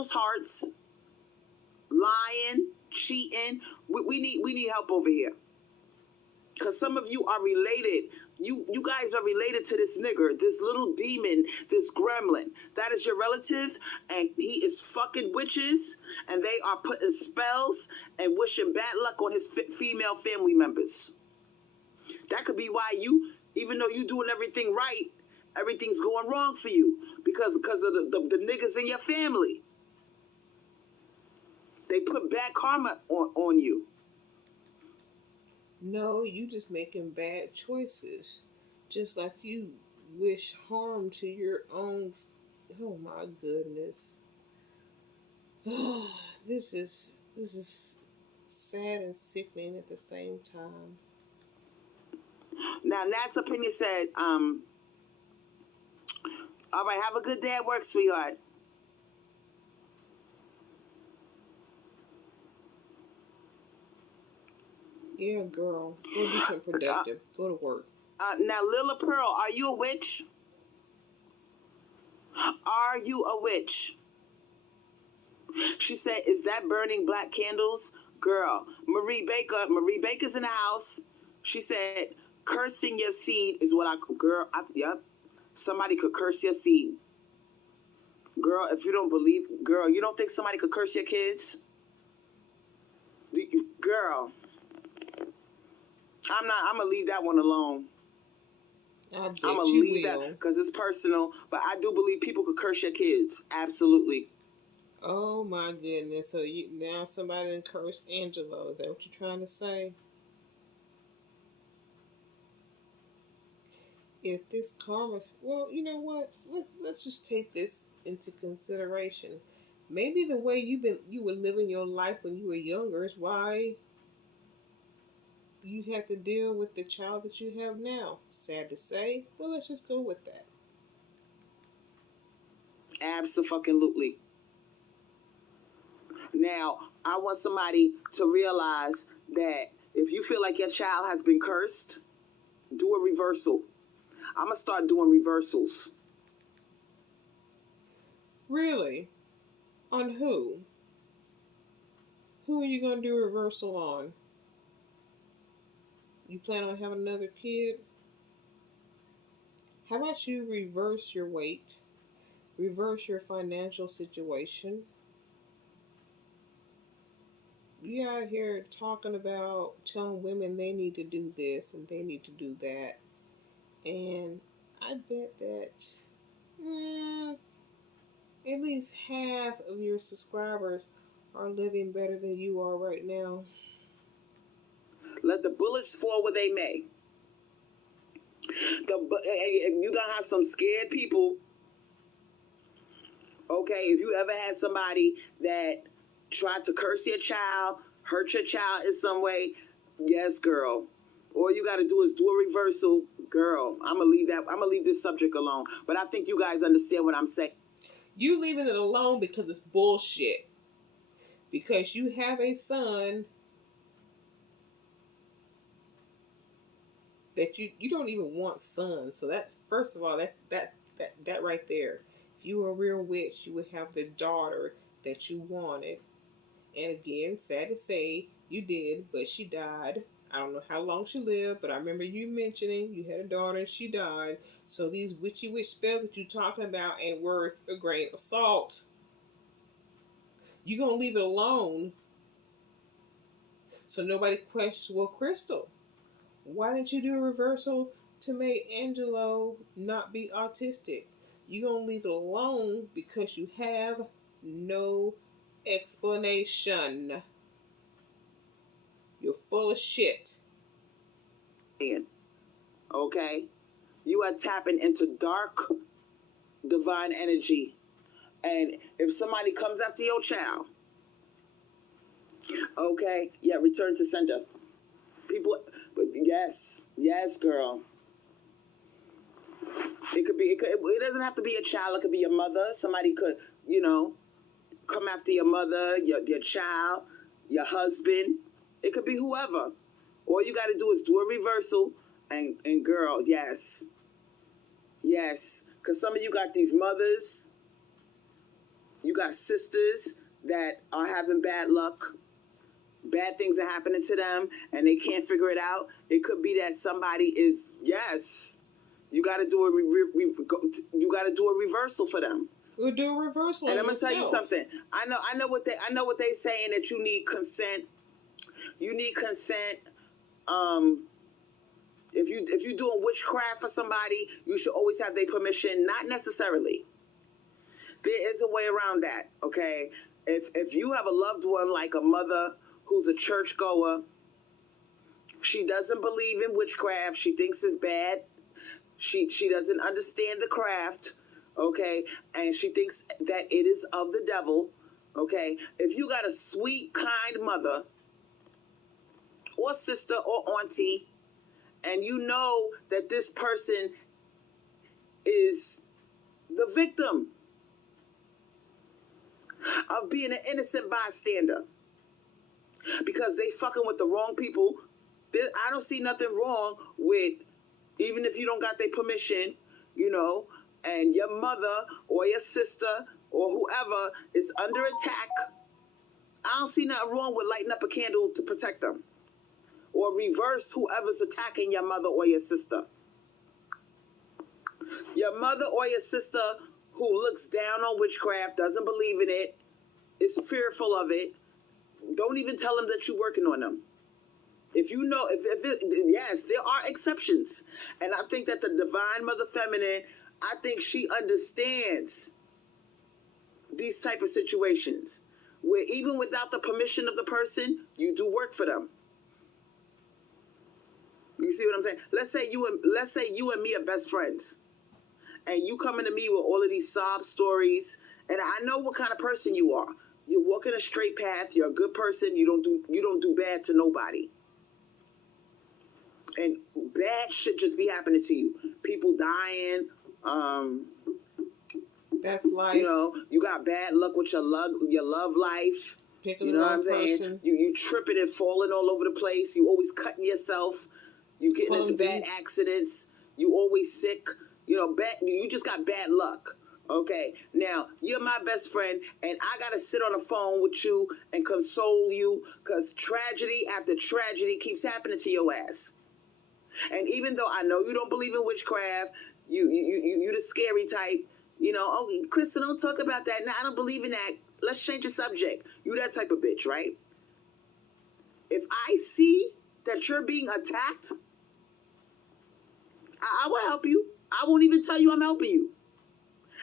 those hearts, lying, cheating. We need help over here. Because some of you are related. You guys are related to this nigger, this little demon, this gremlin. That is your relative, and he is fucking witches, and they are putting spells and wishing bad luck on his female family members. That could be why you, even though you doing everything right, everything's going wrong for you because of the niggas in your family. They put bad karma on you. No, you just making bad choices. Just like you wish harm to your own. Oh my goodness. This is sad and sickening at the same time. Now, Nat's opinion said, all right, have a good day at work, sweetheart. Yeah, girl. Go do something productive. Go to work. Now, Lila Pearl, are you a witch? Are you a witch? She said, is that burning black candles? Girl, Marie Baker's in the house. She said, cursing your seed is what yep. Somebody could curse your seed. Girl, if you don't believe, girl, you don't think somebody could curse your kids? Girl, I'm going to leave that one alone. I'm going to leave that because it's personal, but I do believe people could curse your kids. Absolutely. Oh my goodness. So now somebody done cursed Angelo. Is that what you're trying to say? If this karma, well, you know what? Let's just take this into consideration. Maybe the way you were living your life when you were younger is why you have to deal with the child that you have now. Sad to say, but let's just go with that. Absolutely. Now, I want somebody to realize that if you feel like your child has been cursed, do a reversal. I'm going to start doing reversals. Really? On who? Who are you going to do a reversal on? You plan on having another kid? How about you reverse your weight? Reverse your financial situation? You out here talking about telling women they need to do this and they need to do that. And I bet that at least half of your subscribers are living better than you are right now. Let the bullets fall where they may. You're going to have some scared people. Okay, if you ever had somebody that tried to curse your child, hurt your child in some way, yes, girl. All you got to do is do a reversal. Girl, I'm going to leave this subject alone. But I think you guys understand what I'm saying. You leaving it alone because it's bullshit. Because you have a son that you don't even want sons. So that, first of all, that's that right there. If you were a real witch, you would have the daughter that you wanted. And again, sad to say, you did, but she died. I don't know how long she lived, but I remember you mentioning you had a daughter and she died. So these witchy witch spells that you're talking about ain't worth a grain of salt. You're going to leave it alone so nobody questions, well, Crystal, why didn't you do a reversal to make Angelo not be autistic? You're going to leave it alone because you have no explanation. You're full of shit. Okay? You are tapping into dark divine energy. And if somebody comes after your child, okay, yeah, return to sender. People, but yes, girl. It doesn't have to be a child. It could be a mother. Somebody could, come after your mother, your child, your husband. It could be whoever. All you got to do is do a reversal, and girl, yes, because some of you got these mothers You got sisters that are having bad luck. Bad things are happening to them and they can't figure it out. It could be that somebody is, yes, you got to do you got to do a reversal for them. Or do a reversal. And I'm gonna tell you something. I know what they saying, that you need consent. You need consent. If you doing witchcraft for somebody, you should always have their permission. Not necessarily. There is a way around that. Okay. If you have a loved one like a mother who's a churchgoer, she doesn't believe in witchcraft. She thinks it's bad. She doesn't understand the craft, okay? And she thinks that it is of the devil, okay? If you got a sweet, kind mother or sister or auntie, and you know that this person is the victim of being an innocent bystander because they fucking with the wrong people, I don't see nothing wrong with, even if you don't got their permission, you know, and your mother or your sister or whoever is under attack, I don't see nothing wrong with lighting up a candle to protect them. Or reverse whoever's attacking your mother or your sister. Your mother or your sister who looks down on witchcraft, doesn't believe in it, is fearful of it, don't even tell them that you're working on them. If you know, yes, there are exceptions. And I think that the Divine Mother Feminine, I think she understands these type of situations where even without the permission of the person, you do work for them. You see what I'm saying? Let's say you and me are best friends, and you coming to me with all of these sob stories, and I know what kind of person you are. You're walking a straight path. You're a good person. You don't do bad to nobody. And bad shit just be happening to you. People dying. That's life. You know, you got bad luck with your love life. Picking you know the wrong what I'm saying? person. You tripping and falling all over the place. You always cutting yourself. You getting into bad accidents. You always sick. You know, you just got bad luck. Okay, now you're my best friend, and I gotta sit on the phone with you and console you because tragedy after tragedy keeps happening to your ass. And even though I know you don't believe in witchcraft, you the scary type. You know, oh, Krista, don't talk about that. No, I don't believe in that. Let's change the subject. You that type of bitch, right? If I see that you're being attacked, I will help you. I won't even tell you I'm helping you.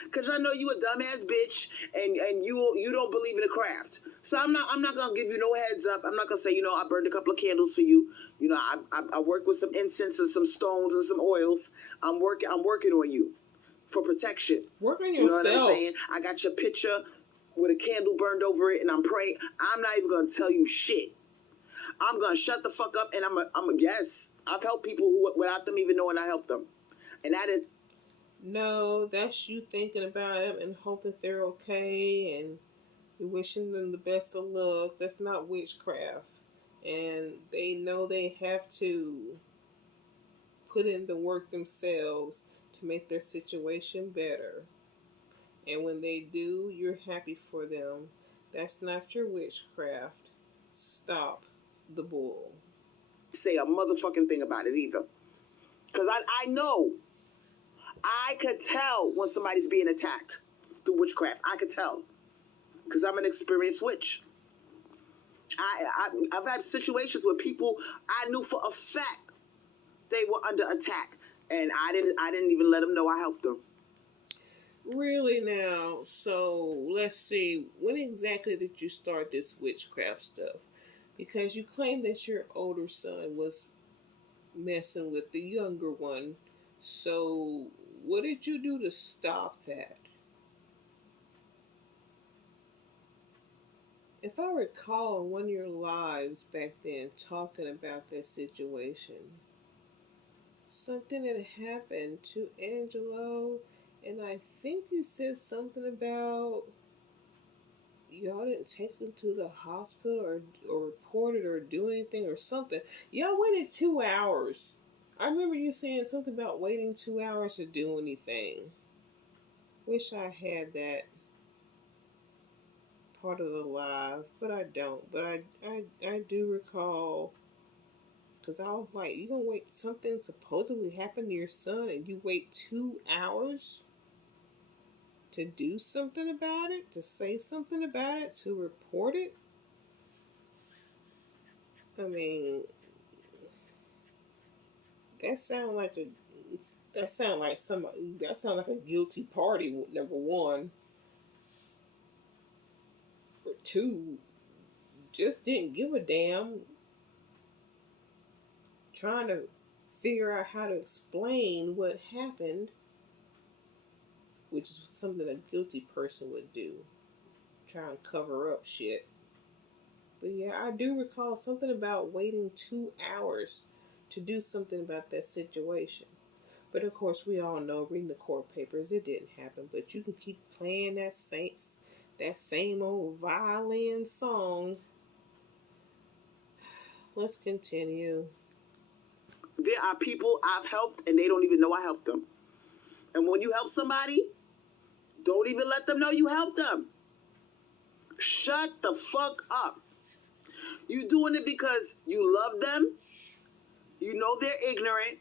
Because I know you a dumbass bitch and you don't believe in the craft. So I'm not gonna give you no heads up. I'm not gonna say, you know, I burned a couple of candles for you. You know, I work with some incense and some stones and some oils. I'm working on you for protection. Work on You yourself. know what I'm saying? I got your picture with a candle burned over it and I'm praying. I'm not even gonna tell you shit. I'm gonna shut the fuck up and I'm a guess. I've helped people who without them even knowing I helped them. And that is no, that's you thinking about them and hope that they're okay and you're wishing them the best of luck. That's not witchcraft. And they know they have to put in the work themselves to make their situation better. And when they do, you're happy for them. That's not your witchcraft. Stop the bull. Say a motherfucking thing about it either. Because I know. I could tell when somebody's being attacked through witchcraft. I could tell. Because I'm an experienced witch. I've had situations where people I knew for a fact they were under attack. And I didn't even let them know I helped them. Really now? So let's see. When exactly did you start this witchcraft stuff? Because you claim that your older son was messing with the younger one. So what did you do to stop that? If I recall one of your lives back then talking about that situation, something had happened to Angelo, and I think you said something about y'all didn't take him to the hospital or report it or do anything or something. Y'all waited 2 hours. I remember you saying something about waiting 2 hours to do anything. Wish I had that. part of the live, but I don't. But I do recall, because I was like, you gonna wait, something supposedly happened to your son and you wait 2 hours to do something about it, to say something about it, to report it? I mean, that sound like a that sound like a guilty party, number one. Or two, just didn't give a damn, trying to figure out how to explain what happened, which is something a guilty person would do. Try and cover up shit. But yeah, I do recall something about waiting 2 hours to do something about that situation. But of course, we all know, reading the court papers, it didn't happen. But you can keep playing that same old violin song. Let's continue. There are people I've helped and they don't even know I helped them. And when you help somebody, don't even let them know you helped them. Shut the fuck up. You doing it because you love them, you know they're ignorant,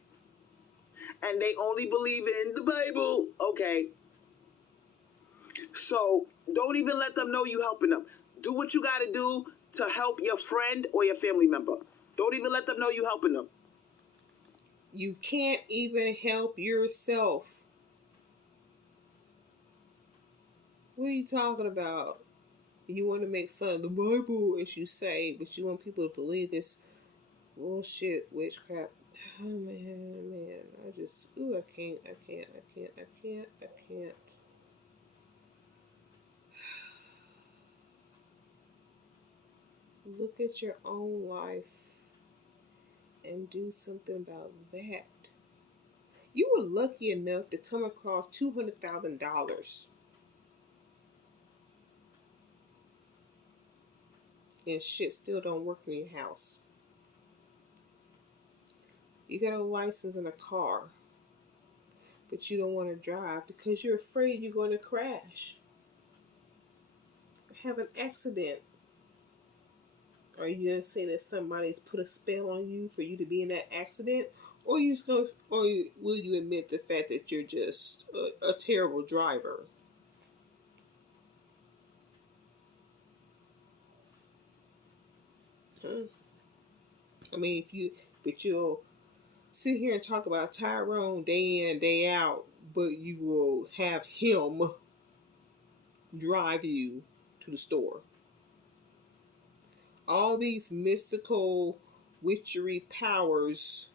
and they only believe in the Bible. Okay. So don't even let them know you helping them. Do what you got to do to help your friend or your family member. Don't even let them know you helping them. You can't even help yourself. What are you talking about? You want to make fun of the Bible, as you say, but you want people to believe this bullshit witchcraft. Oh man, I can't. Look at your own life and do something about that. You were lucky enough to come across $200,000. And shit still don't work in your house. You got a license and a car, but you don't want to drive because you're afraid you're going to crash, have an accident. Are you gonna say that somebody's put a spell on you for you to be in that accident, or will you admit the fact that you're just a terrible driver? I mean, but you'll sit here and talk about Tyrone day in and day out, but you will have him drive you to the store. All these mystical witchery powers,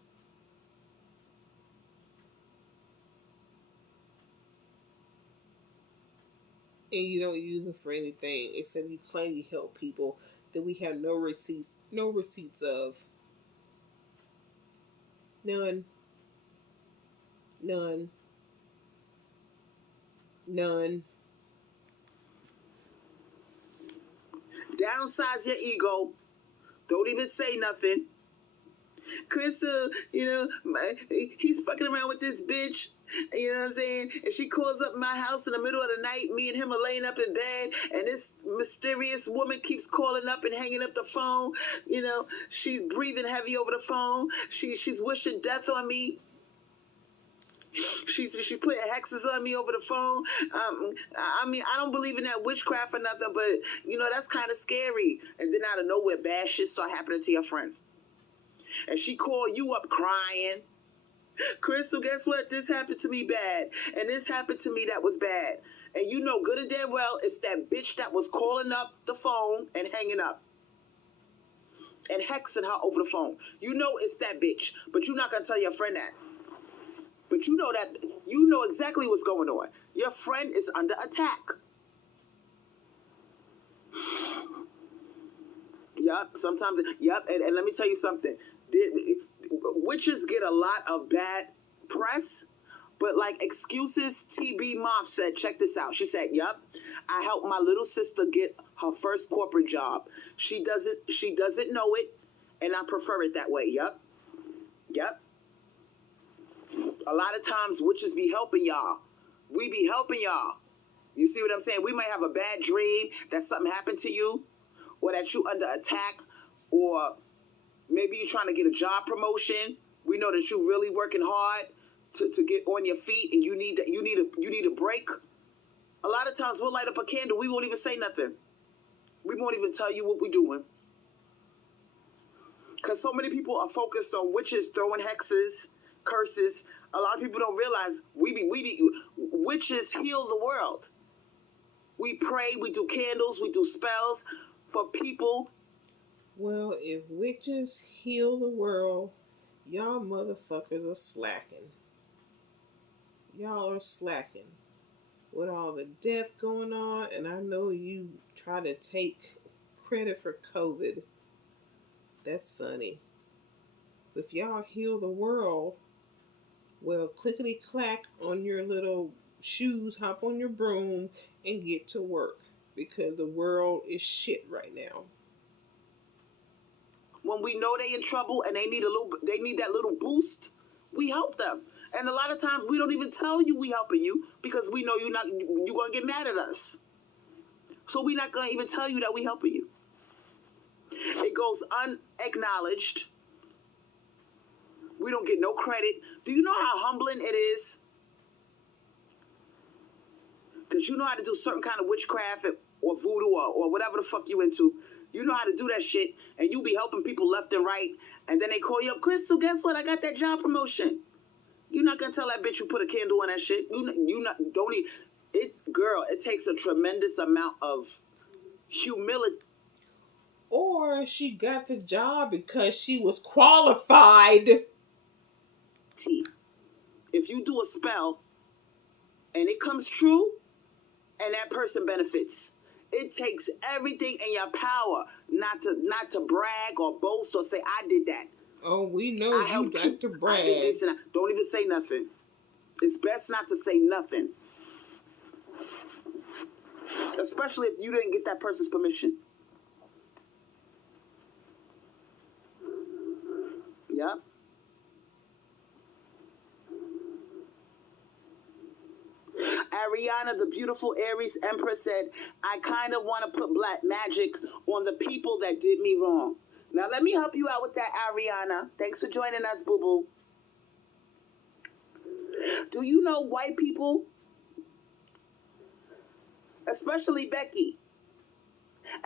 and you don't use them for anything except you claim you help people that we have no receipts of. None. Downsize your ego. Don't even say nothing. Crystal, he's fucking around with this bitch. You know what I'm saying? And she calls up my house in the middle of the night. Me and him are laying up in bed. And this mysterious woman keeps calling up and hanging up the phone. She's breathing heavy over the phone. She's wishing death on me. She's putting hexes on me over the phone. I don't believe in that witchcraft or nothing, but, that's kind of scary. And then out of nowhere, bad shit start happening to your friend. And she call you up crying. Crystal, guess what? This happened to me bad. And this happened to me that was bad. And you know good and damn well it's that bitch that was calling up the phone and hanging up. And hexing her over the phone. You know it's that bitch. But you're not going to tell your friend that. But you know exactly what's going on. Your friend is under attack. Yup, sometimes, and let me tell you something. Witches get a lot of bad press, but like excuses. TB Moth said, check this out. She said, yup, I helped my little sister get her first corporate job. She doesn't know it, and I prefer it that way. Yup. A lot of times witches be helping y'all. We be helping y'all. You see what I'm saying? We might have a bad dream that something happened to you, or that you under attack, or maybe you're trying to get a job promotion. We know that you're really working hard to get on your feet, and you need a break. A lot of times we'll light up a candle. We won't even say nothing. We won't even tell you what we're doing. Because so many people are focused on witches throwing hexes, curses. A lot of people don't realize witches heal the world. We pray, we do candles, we do spells for people. Well, if witches heal the world, y'all motherfuckers are slacking. Y'all are slacking. With all the death going on, and I know you try to take credit for COVID. That's funny. If y'all heal the world, well, clickety clack on your little shoes, hop on your broom, and get to work, because the world is shit right now. When we know they in trouble and they need that little boost, we help them. And a lot of times we don't even tell you we helping you because we know you're gonna get mad at us. So we're not gonna even tell you that we helping you. It goes unacknowledged. We don't get no credit. Do you know how humbling it is? Because you know how to do certain kind of witchcraft or voodoo or whatever the fuck you into. You know how to do that shit, and you be helping people left and right, and then they call you up, Crystal, guess what? I got that job promotion. You're not gonna tell that bitch you put a candle on that shit. Girl, it takes a tremendous amount of humility. Or she got the job because she was qualified. If you do a spell and it comes true and that person benefits, it takes everything in your power not to brag or boast or say, I did that. Oh, we know you got to brag. I did this and that. Don't even say nothing. It's best not to say nothing. Especially if you didn't get that person's permission. Yep. Ariana, the beautiful Aries Empress, said, I kind of want to put black magic on the people that did me wrong. Now, let me help you out with that, Ariana. Thanks for joining us, boo-boo. Do you know white people, especially Becky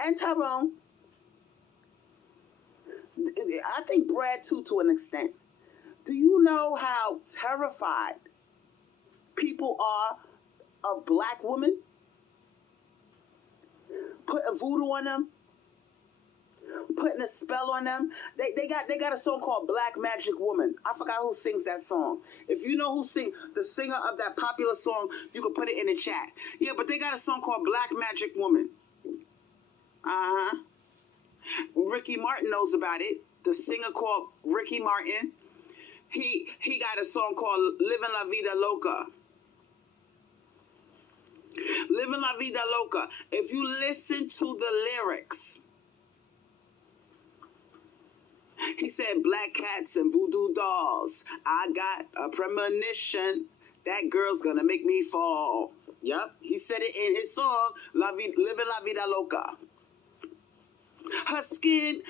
and Tyrone, I think Brad too, to an extent, do you know how terrified people are of black women? Putting voodoo on them, putting a spell on them. They got a song called Black Magic Woman. I forgot who sings that song. If you know the singer of that popular song, you can put it in the chat. Yeah, but they got a song called Black Magic Woman. Uh-huh. Ricky Martin knows about it. The singer called Ricky Martin. He got a song called Living La Vida Loca. Living La Vida Loca. If you listen to the lyrics, he said, black cats and voodoo dolls. I got a premonition that girl's gonna make me fall. Yep, he said it in his song, Living La Vida Loca. Her skin,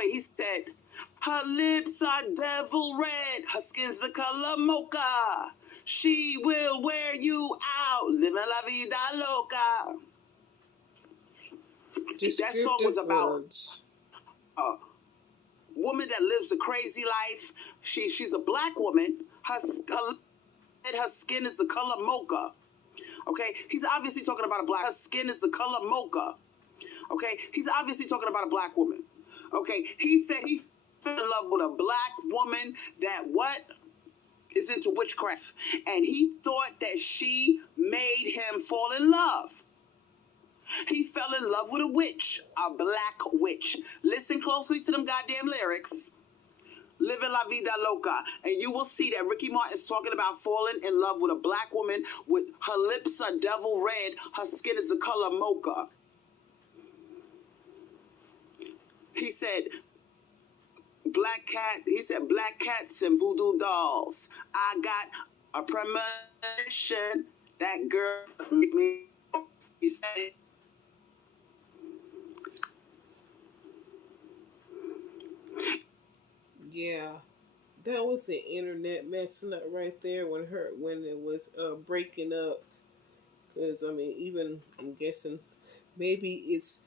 he said, her lips are devil red. Her skin's the color mocha. She will wear you out. Living La Vida Loca. That song was about a woman that lives a crazy life. She's a black woman. Her skin is the color mocha. Okay, he's obviously talking about a black. Her skin is the color mocha. Okay, he's obviously talking about a black woman. Okay, he said he fell in love with a black woman that is into witchcraft, and he thought that she made him fall in love. He fell in love with a witch, a black witch. Listen closely to them goddamn lyrics. Living La Vida Loca. And you will see that Ricky Martin's talking about falling in love with a black woman with her lips are devil red, her skin is the color mocha. He said, black cats and voodoo dolls. I got a premonition that girl make me. He said, Yeah, that was the internet messing up right there when it was breaking up. Because I mean, even I'm guessing maybe it's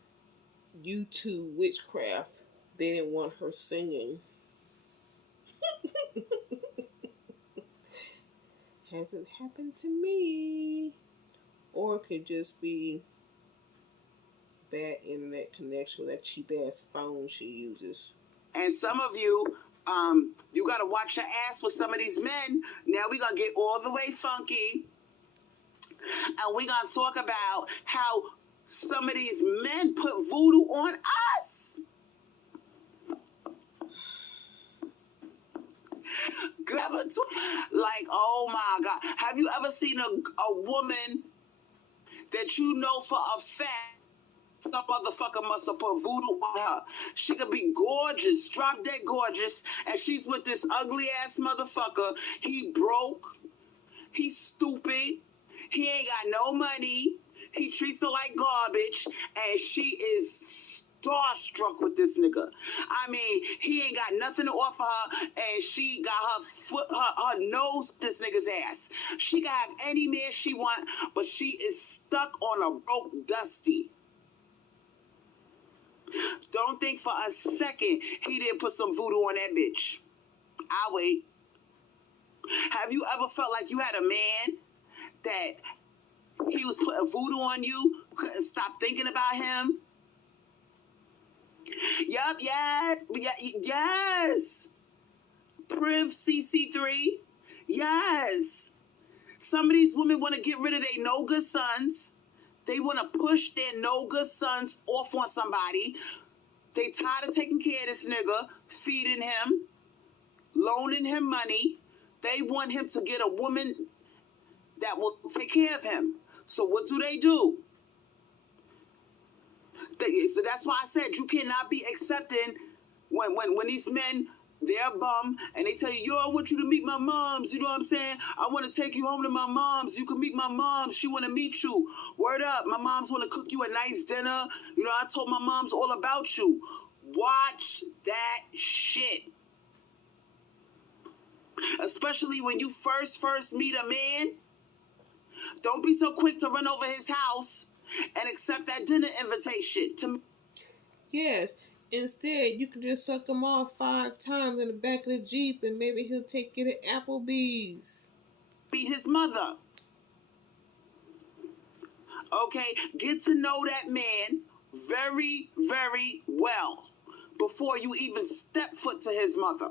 YouTube Witchcraft. They didn't want her singing. Hasn't happened to me. Or it could just be bad internet connection with that cheap ass phone she uses. and some of you, you gotta watch your ass with some of these men. Now we gonna get all the way funky, and we gonna talk about how some of these men put voodoo on us. Like, oh my God. Have you ever seen a woman that you know for a fact some motherfucker must have put voodoo on her? She could be gorgeous, drop dead gorgeous, and she's with this ugly ass motherfucker. He broke. He's stupid. He ain't got no money. He treats her like garbage, and she is starstruck with this nigga. I mean, he ain't got nothing to offer her, and she got her nose this nigga's ass. She can have any man she want, but she is stuck on a broke dusty. Don't think for a second he didn't put some voodoo on that bitch. I'll wait. Have you ever felt like you had a man that he was putting voodoo on you, couldn't stop thinking about him? Yup, yes, yes. Priv CC3, yes. Some of these women want to get rid of their no good sons. They want to push their no good sons off on somebody. They tired of taking care of this nigga, feeding him, loaning him money. They want him to get a woman that will take care of him. So what do? So that's why I said you cannot be accepting when these men, they're bum and they tell you, yo, I want you to meet my moms. You know what I'm saying? I want to take you home to my moms. You can meet my mom. She want to meet you. Word up. My moms want to cook you a nice dinner. You know, I told my moms all about you. Watch that shit. Especially when you first meet a man. Don't be so quick to run over his house and accept that dinner invitation. Yes, instead you could just suck him off 5 times in the back of the Jeep and maybe he'll take you to Applebee's. Be his mother. Okay? Get to know that man very, very well before you even step foot to his mother.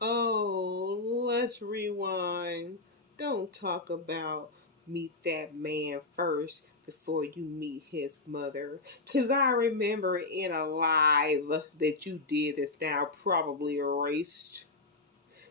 Oh, let's rewind. Don't talk about meet that man first before you meet his mother. Because I remember in a live that you did that's now probably erased.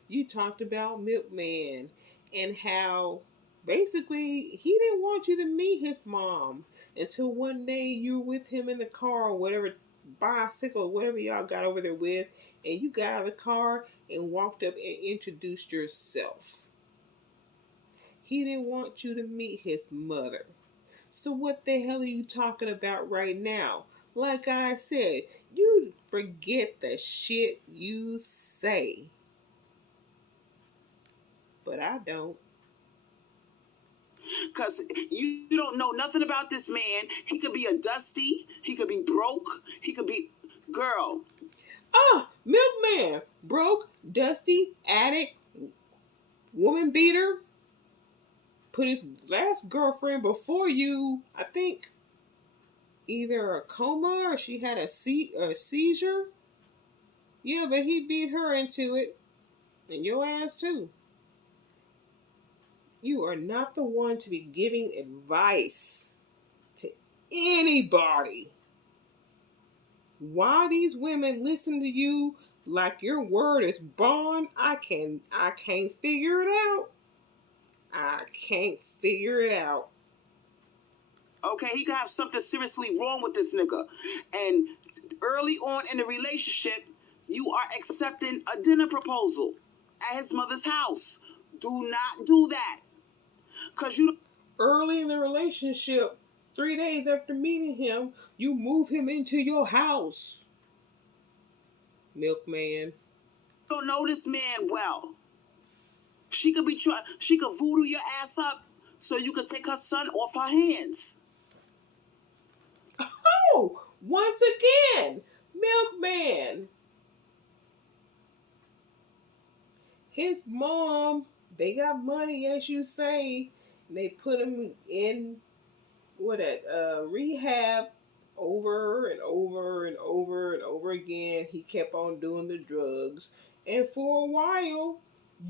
You talked about Milkman and how basically he didn't want you to meet his mom until one day you were with him in the car or whatever, bicycle, whatever y'all got over there with, and you got out of the car and walked up and introduced yourself. He didn't want you to meet his mother. So what the hell are you talking about right now? Like I said, you forget the shit you say. But I don't. Because you don't know nothing about this man. He could be a dusty. He could be broke. He could be... Girl. Milkman. Broke, dusty, addict, woman beater. Put his last girlfriend before you, I think, either a coma or she had a seizure. Yeah, but he beat her into it. And your ass too. You are not the one to be giving advice to anybody. Why these women listen to you like your word is bond, I can't figure it out. I can't figure it out. Okay, he could have something seriously wrong with this nigga. And early on in the relationship, you are accepting a dinner proposal at his mother's house. Do not do that. Because you... Early in the relationship, 3 days after meeting him, you move him into your house. Milkman. Don't know this man well. She could be trying. She could voodoo your ass up so you could take her son off her hands. Oh, once again, Milkman. His mom, they got money, as you say. They put him in rehab over and over and over and over again. He kept on doing the drugs, and for a while,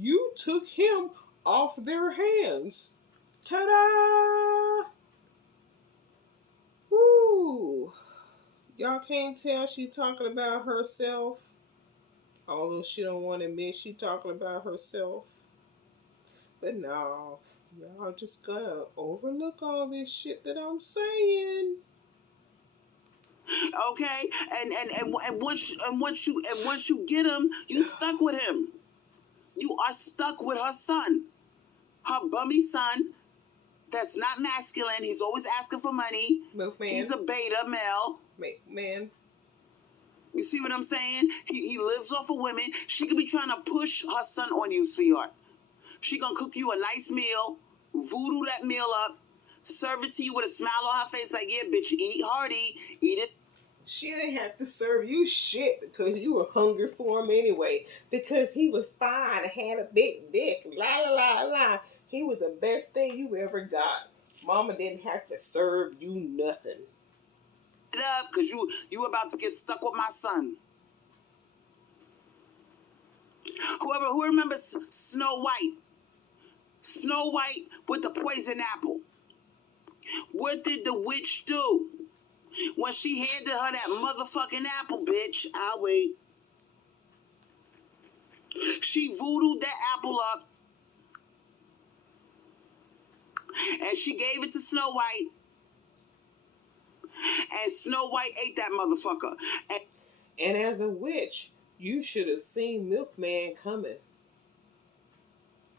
you took him off their hands. Ta-da! Woo! Y'all can't tell she talking about herself, although she don't want to admit she talking about herself. But no, y'all just gonna overlook all this shit that I'm saying. Okay, and once you get him, you stuck with him. You are stuck with her son, her bummy son. That's not masculine. He's always asking for money. Milkman. He's a beta male. Man. You see what I'm saying? He lives off of women. She could be trying to push her son on you, sweetheart. She gonna cook you a nice meal, voodoo that meal up, serve it to you with a smile on her face like, yeah, bitch, eat hearty, eat it. She didn't have to serve you shit because you were hungry for him anyway. Because he was fine, had a big dick, la la la la. He was the best thing you ever got. Mama didn't have to serve you nothing. It up, cause you about to get stuck with my son. Who remembers Snow White? Snow White with the poison apple. What did the witch do when she handed her that motherfucking apple, bitch? I'll wait. She voodooed that apple up, and she gave it to Snow White, and Snow White ate that motherfucker. And as a witch, you should have seen Milkman coming.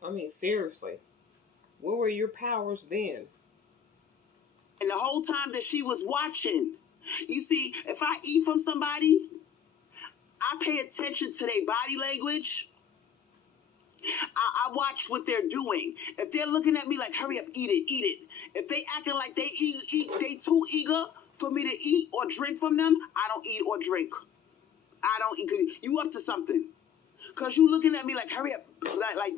I mean, seriously. What were your powers then? And the whole time that she was watching, you see, if I eat from somebody, I pay attention to their body language. I watch what they're doing. If they're looking at me like, hurry up, eat it, eat it. If they acting like they they too eager for me to eat or drink from them, I don't eat or drink. I don't eat. You up to something. Cause you looking at me like, hurry up. Like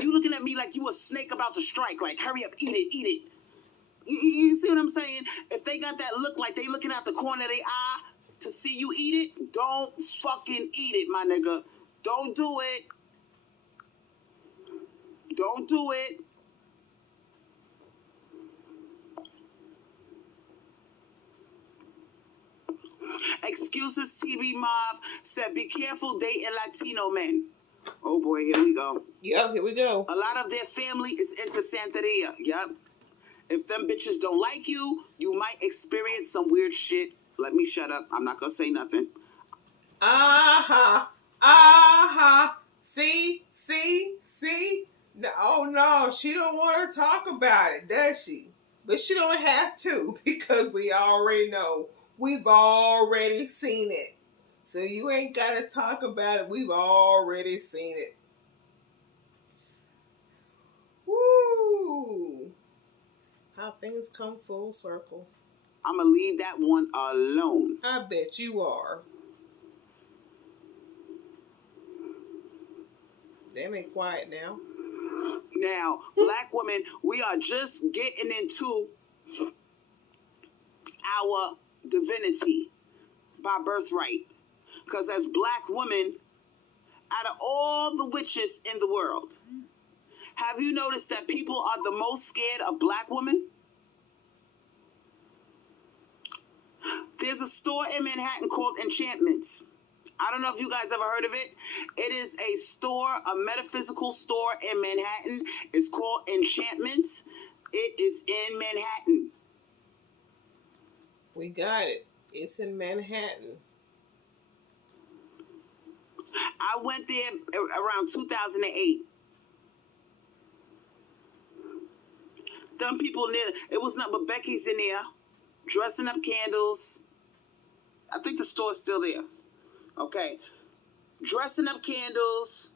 you looking at me like you a snake about to strike. Like, hurry up, eat it, eat it. You see what I'm saying? If they got that look like they looking out the corner of their eye to see you eat it, don't fucking eat it, my nigga. Don't do it. Don't do it. Excuses TV Mob said, be careful dating Latino men. Oh boy, here we go. Yep, here we go. A lot of their family is into Santeria. Yep. If them bitches don't like you, you might experience some weird shit. Let me shut up. I'm not gonna say nothing. Uh-huh. Uh-huh. See? No, oh no, she don't want to talk about it, does she? But she don't have to because we already know. We've already seen it. So you ain't got to talk about it. We've already seen it. Woo! How things come full circle. I'm gonna leave that one alone. I bet you are. Damn it, quiet now. Now, black women, we are just getting into our divinity by birthright. Because as black women, out of all the witches in the world, have you noticed that people are the most scared of black women? There's a store in Manhattan called Enchantments. I don't know if you guys ever heard of it. It is a store, a metaphysical store in Manhattan. It's called Enchantments. It is in Manhattan. We got it. It's in Manhattan. I went there around 2008. Them people near, it was nothing but Becky's in there, dressing up candles. I think the store's still there. Okay. Dressing up candles,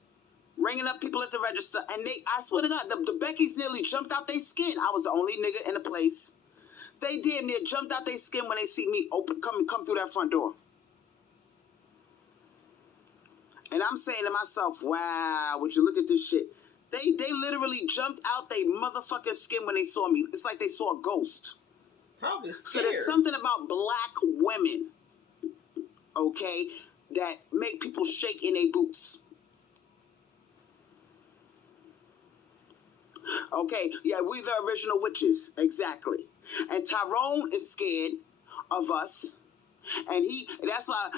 ringing up people at the register, and I swear to God, the Beckys nearly jumped out their skin. I was the only nigga in the place. They damn near jumped out their skin when they see me come through that front door. And I'm saying to myself, wow, would you look at this shit? They literally jumped out their motherfucking skin when they saw me. It's like they saw a ghost. Probably scared. So there's something about black women, okay, that make people shake in their boots. Okay, yeah, we the original witches, exactly. And Tyrone is scared of us. And that's why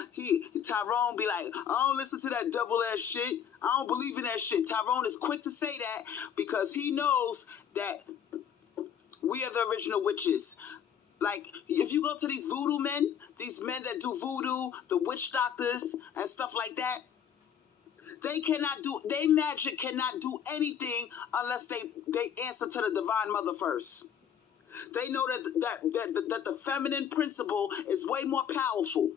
Tyrone be like, I don't listen to that devil ass shit. I don't believe in that shit. Tyrone is quick to say that because he knows that we are the original witches. Like, if you go to these voodoo men, these men that do voodoo, the witch doctors and stuff like that, their magic cannot do anything unless they answer to the Divine Mother first. They know that the feminine principle is way more powerful.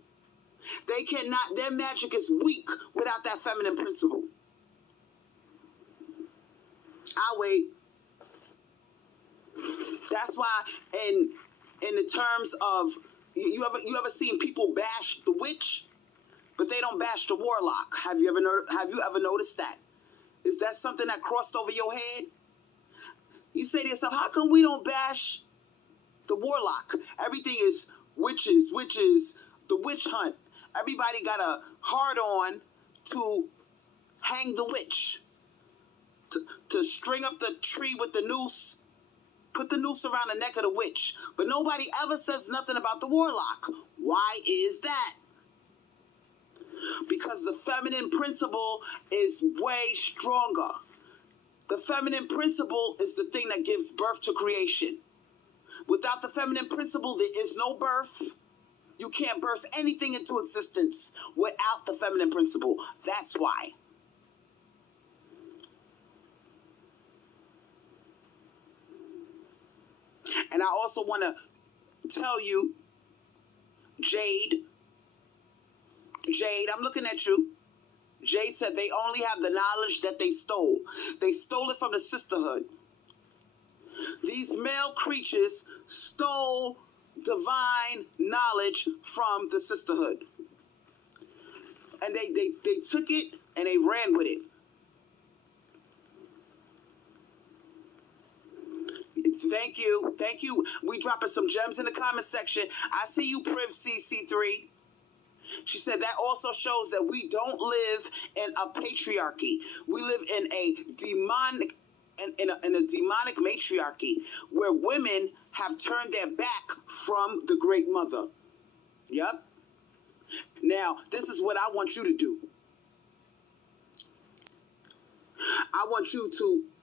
Their magic is weak without that feminine principle. I'll wait. That's why in the terms of, you ever seen people bash the witch, but they don't bash the warlock? Have you ever noticed that? Is that something that crossed over your head? You say to yourself, how come we don't bash the warlock? Everything is witches, the witch hunt. Everybody got a hard on to hang the witch, to string up the tree with the noose, put the noose around the neck of the witch. But nobody ever says nothing about the warlock. Why is that? Because the feminine principle is way stronger. The feminine principle is the thing that gives birth to creation. Without the feminine principle, there is no birth. You can't birth anything into existence without the feminine principle. That's why. And I also want to tell you, Jade, I'm looking at you. Jade said they only have the knowledge that they stole. They stole it from the sisterhood. These male creatures stole divine knowledge from the sisterhood. And they took it and they ran with it. Thank you. We dropping some gems in the comment section. I see you, Priv CC3. She said that also shows that we don't live in a patriarchy. We live in a demonic in a demonic matriarchy where women have turned their back from the Great Mother. Yep. Now, this is what I want you to do. I want you to